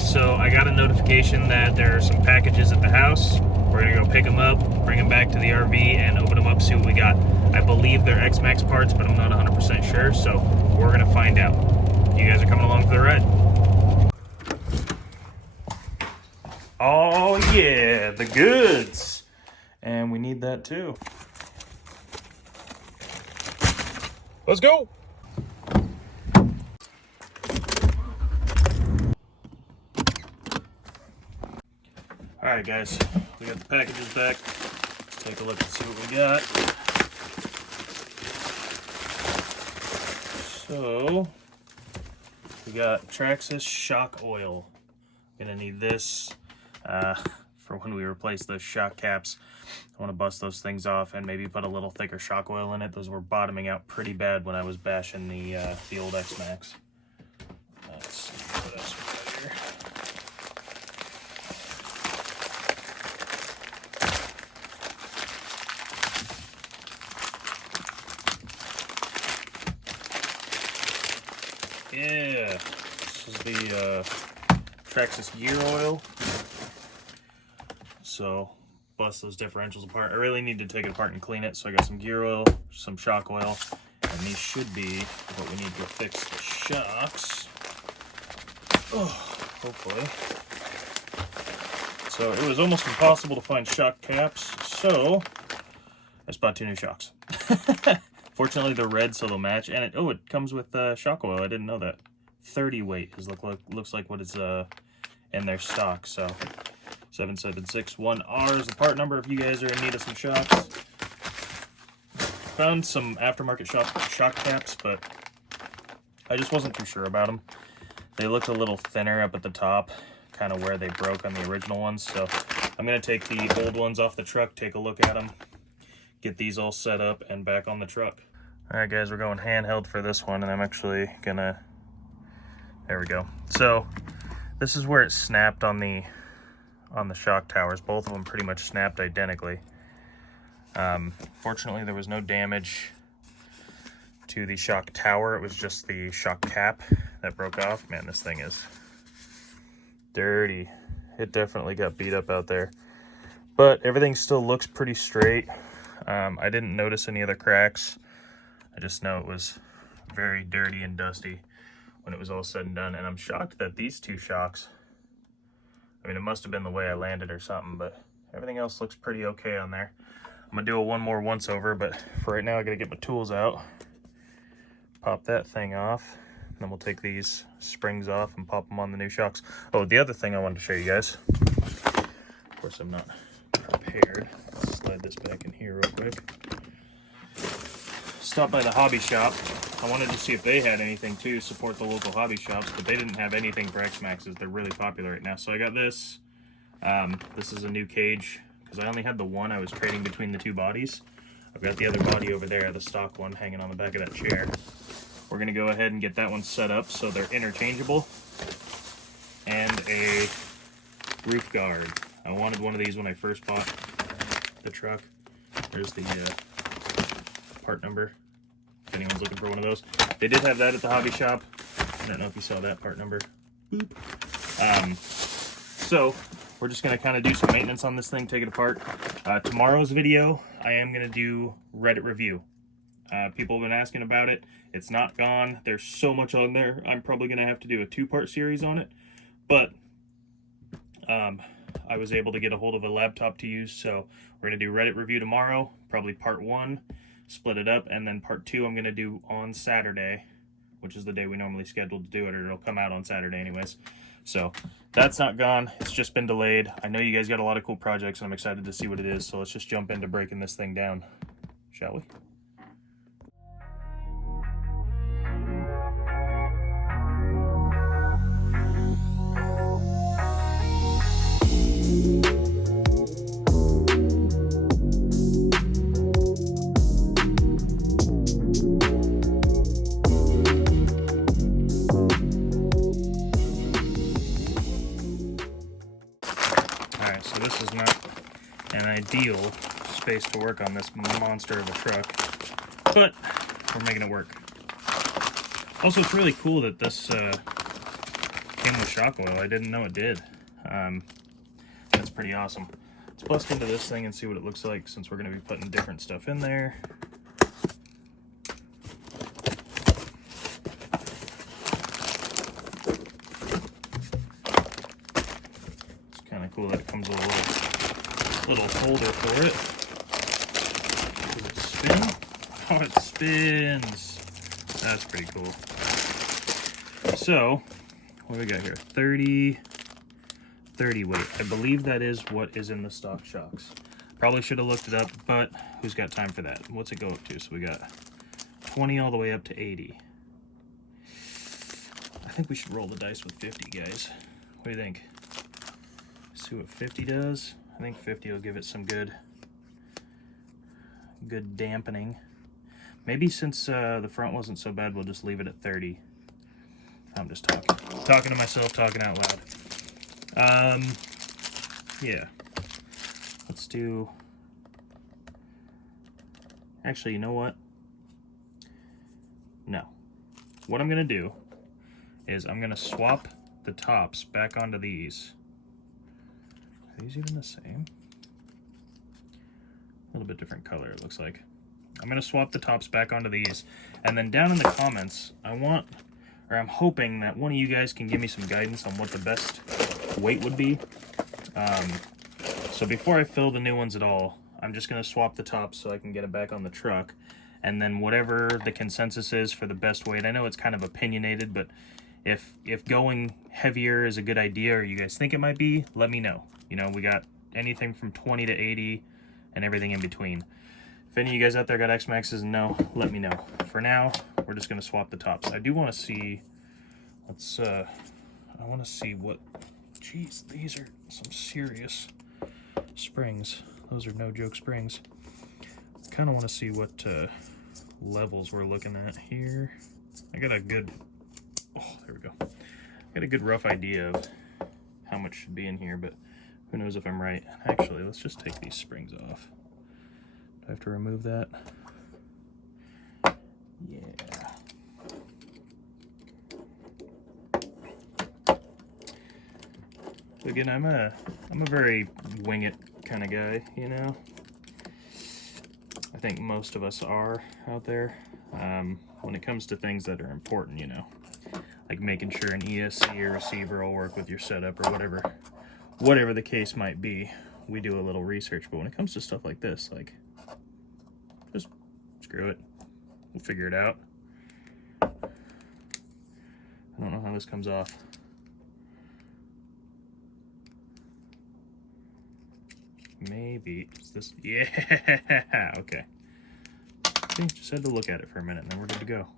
guys, so I got a notification that there are some packages at the house. We're gonna go pick them up, bring them back to the RV, and open them up, see what we got. I believe they're X-maxx parts, but I'm not 100% sure, so we're gonna find out. You guys are coming along for the ride. Oh yeah, the goods! And we need that too. Let's go! Alright guys, we got the packages back. Let's take a look and see what we got. So, we got Traxxas shock oil. Gonna need this for when we replace those shock caps. I want to bust those things off and maybe put a little thicker shock oil in it. Those were bottoming out pretty bad when I was bashing the old X-maxx. Let's see what else we got here. Yeah, this is the Traxxas gear oil. So, bust those differentials apart. I really need to take it apart and clean it. So I got some gear oil, some shock oil, and these should be what we need to fix the shocks. Oh, hopefully. So it was almost impossible to find shock caps, so I just bought 2 new shocks. Fortunately, they're red, so they'll match. And it comes with shock oil. I didn't know that. 30 weight looks like what is in their stock. So 7761R is the part number if you guys are in need of some shocks. Found some aftermarket shock caps, but I just wasn't too sure about them. They looked a little thinner up at the top, kind of where they broke on the original ones. So I'm going to take the old ones off the truck, take a look at them, get these all set up and back on the truck. Alright guys, we're going handheld for this one, and I'm actually gonna, there we go. So this is where it snapped on the shock towers. Both of them pretty much snapped identically. Fortunately, there was no damage to the shock tower. It was just the shock cap that broke off. Man, this thing is dirty. It definitely got beat up out there. But everything still looks pretty straight. I didn't notice any other cracks. I just know it was very dirty and dusty when it was all said and done. And I'm shocked that these 2 shocks, I mean, it must have been the way I landed or something, but everything else looks pretty okay on there. I'm gonna do one more once over, but for right now, I gotta get my tools out, pop that thing off, and then we'll take these springs off and pop them on the new shocks. Oh, the other thing I wanted to show you guys, of course I'm not prepared. Let's slide this back in here real quick. Stopped by the hobby shop. I wanted to see if they had anything too, support the local hobby shops, but they didn't have anything for X-maxxes. They're really popular right now. So I got this. This is a new cage, because I only had the one. I was trading between the 2 bodies. I've got the other body over there, the stock one, hanging on the back of that chair. We're going to go ahead and get that one set up so they're interchangeable. And a roof guard. I wanted one of these when I first bought the truck. There's the part number, if anyone's looking for one of those. They did have that at the hobby shop. I don't know if you saw that part number. Boop. So we're just going to kind of do some maintenance on this thing, take it apart. Tomorrow's video, I am going to do Reddit review. People have been asking about it. It's not gone. There's so much on there. I'm probably going to have to do a 2-part series on it. But I was able to get a hold of a laptop to use, so we're going to do Reddit review tomorrow, probably part 1. Split it up, and then part 2 I'm going to do on Saturday, which is the day we normally scheduled to do it, or it'll come out on Saturday anyways. So that's not gone. It's just been delayed. I know you guys got a lot of cool projects, and I'm excited to see what it is. So let's just jump into breaking this thing down, shall we? This is not an ideal space to work on this monster of a truck, but we're making it work. Also, it's really cool that this came with shock oil. I didn't know it did. That's pretty awesome. Let's bust into this thing and see what it looks like, since we're going to be putting different stuff in there. It's kind of cool that it comes with a little holder for it. Does it spin? Oh, it spins. That's pretty cool. So, what do we got here? 30 weight. I believe that is what is in the stock shocks. Probably should have looked it up, but who's got time for that? What's it go up to? So we got 20 all the way up to 80. I think we should roll the dice with 50, guys. What do you think? See what 50 does? I think 50 will give it some good dampening. Maybe since the front wasn't so bad, we'll just leave it at 30. I'm just talking to myself, talking out loud. Yeah. Let's do... Actually, you know what? No. What I'm going to do is I'm going to swap the tops back onto these. Are these even the same? A little bit different color, it looks like. I'm going to swap the tops back onto these. And then down in the comments, I'm hoping that one of you guys can give me some guidance on what the best weight would be. So before I fill the new ones at all, I'm just going to swap the tops so I can get it back on the truck. And then whatever the consensus is for the best weight, I know it's kind of opinionated, but if going heavier is a good idea, or you guys think it might be, let me know. You know, we got anything from 20 to 80 and everything in between. If any of you guys out there got X-maxxes and know, let me know. For now, we're just going to swap the tops. I do want to see, I want to see what, geez, these are some serious springs. Those are no joke springs. I kind of want to see what levels we're looking at here. I got a good, oh, there we go. I got a good rough idea of how much should be in here, but who knows if I'm right. Actually, let's just take these springs off. Do I have to remove that? Yeah. Again, I'm a very wing it kind of guy, you know. I think most of us are out there. When it comes to things that are important, you know, like making sure an ESC or receiver will work with your setup or whatever the case might be, we do a little research. But when it comes to stuff like this, like, just screw it. We'll figure it out. I don't know how this comes off. Maybe is this? Yeah. Okay. Just had to look at it for a minute, and then we're good to go.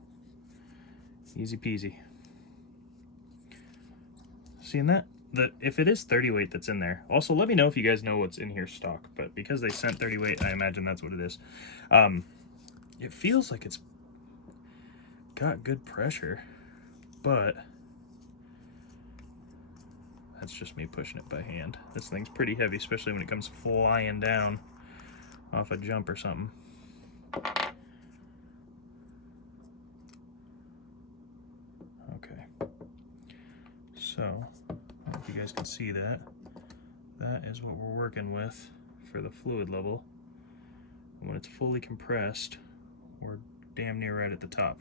Easy peasy. Seeing that? If it is 30 weight that's in there, also let me know if you guys know what's in here stock. But because they sent 30 weight, I imagine that's what it is. It feels like it's got good pressure, but that's just me pushing it by hand. This thing's pretty heavy, especially when it comes flying down off a jump or something. Okay. So, I don't know if you guys can see that. That is what we're working with for the fluid level. And when it's fully compressed, we're damn near right at the top.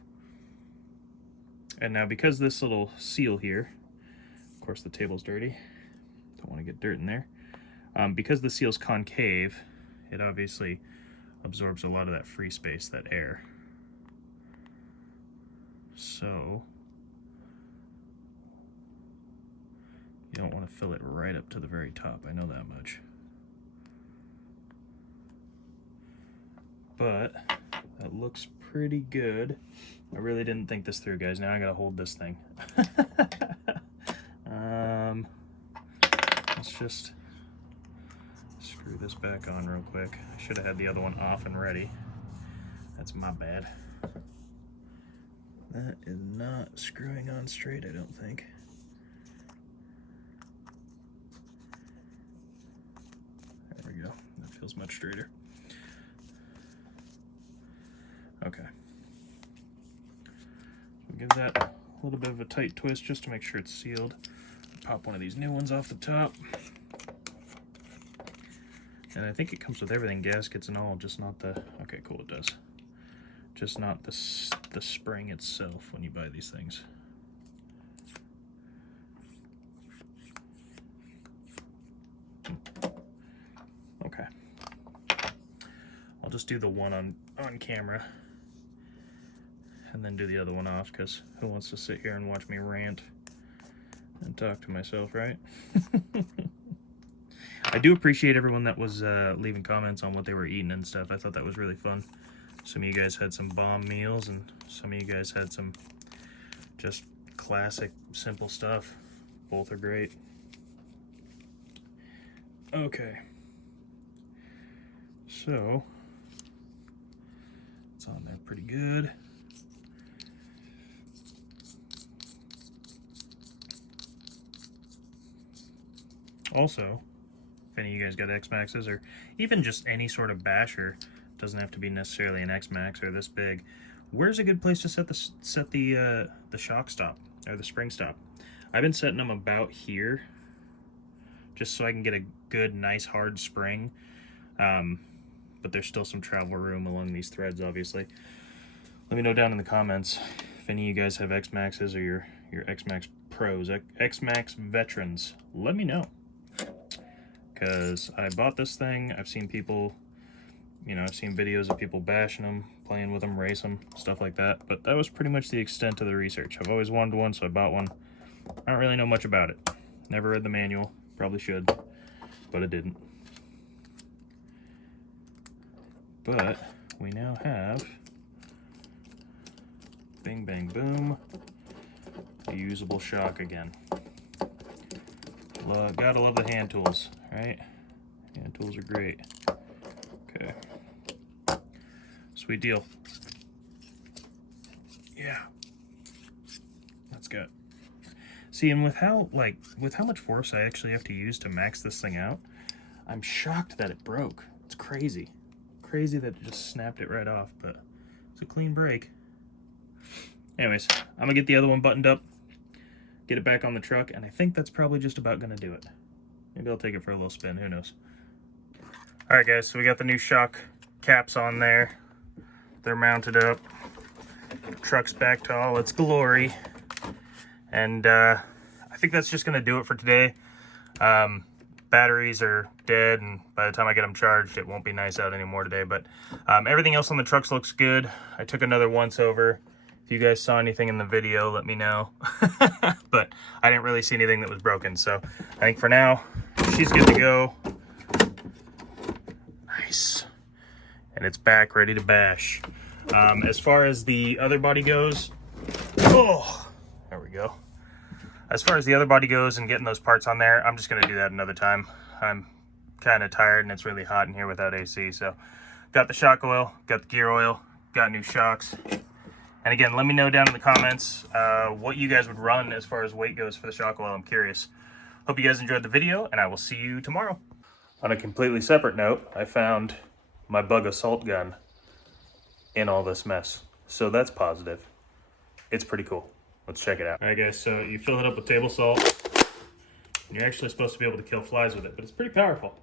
And now because this little seal here, of course the table's dirty, don't want to get dirt in there. Because the seal's concave, it obviously absorbs a lot of that free space, that air. So you don't want to fill it right up to the very top, I know that much. But that looks pretty good. I really didn't think this through, guys. Now I gotta hold this thing. Let's just screw this back on real quick. I should have had the other one off and ready. That's my bad. That is not screwing on straight, I don't think. There we go. That feels much straighter. Okay. We'll give that a little bit of a tight twist just to make sure it's sealed. Pop one of these new ones off the top. And I think it comes with everything, gaskets and all, just not the... Okay, cool, it does. Just not the spring itself when you buy these things. Okay. I'll just do the one on camera and then do the other one off, because who wants to sit here and watch me rant and talk to myself, right? I do appreciate everyone that was leaving comments on what they were eating and stuff. I thought that was really fun. Some of you guys had some bomb meals, and some of you guys had some just classic, simple stuff. Both are great. Okay. So, it's on there pretty good. Also, if any of you guys got X-maxxes, or even just any sort of basher, doesn't have to be necessarily an X-maxx or this big, where's a good place to set the shock stop or the spring stop? I've been setting them about here, just so I can get a good, nice, hard spring. But there's still some travel room along these threads, obviously. Let me know down in the comments if any of you guys have X-maxxes or your X-maxx pros, X-maxx veterans. Let me know. Because I bought this thing, I've seen people, you know, I've seen videos of people bashing them, playing with them, race them, stuff like that. But that was pretty much the extent of the research. I've always wanted one, so I bought one. I don't really know much about it. Never read the manual. Probably should, but I didn't. But we now have, bing, bang, boom, a usable shock again. Gotta love the hand tools, right? Hand tools are great. Okay. Sweet deal. Yeah. That's good. See, and with how much force I actually have to use to max this thing out, I'm shocked that it broke. It's crazy. Crazy that it just snapped it right off, but it's a clean break. Anyways, I'm gonna get the other one buttoned up, get it back on the truck, and I think that's probably just about gonna do it. Maybe I'll take it for a little spin, who knows. All right, guys, so we got the new shock caps on there. They're mounted up. Truck's back to all its glory. And I think that's just gonna do it for today. Batteries are dead, and by the time I get them charged, it won't be nice out anymore today. But everything else on the trucks looks good. I took another once over. If you guys saw anything in the video, let me know. But I didn't really see anything that was broken. So I think for now, she's good to go. Nice. And it's back, ready to bash. As far as the other body goes, oh, there we go. As far as the other body goes and getting those parts on there, I'm just going to do that another time. I'm kind of tired and it's really hot in here without AC. So got the shock oil, got the gear oil, got new shocks. And again, let me know down in the comments what you guys would run as far as weight goes for the shock oil. I'm curious. Hope you guys enjoyed the video, and I will see you tomorrow. On a completely separate note, I found my bug assault gun in all this mess. So that's positive. It's pretty cool. Let's check it out. All right, guys, so you fill it up with table salt, and you're actually supposed to be able to kill flies with it, but it's pretty powerful.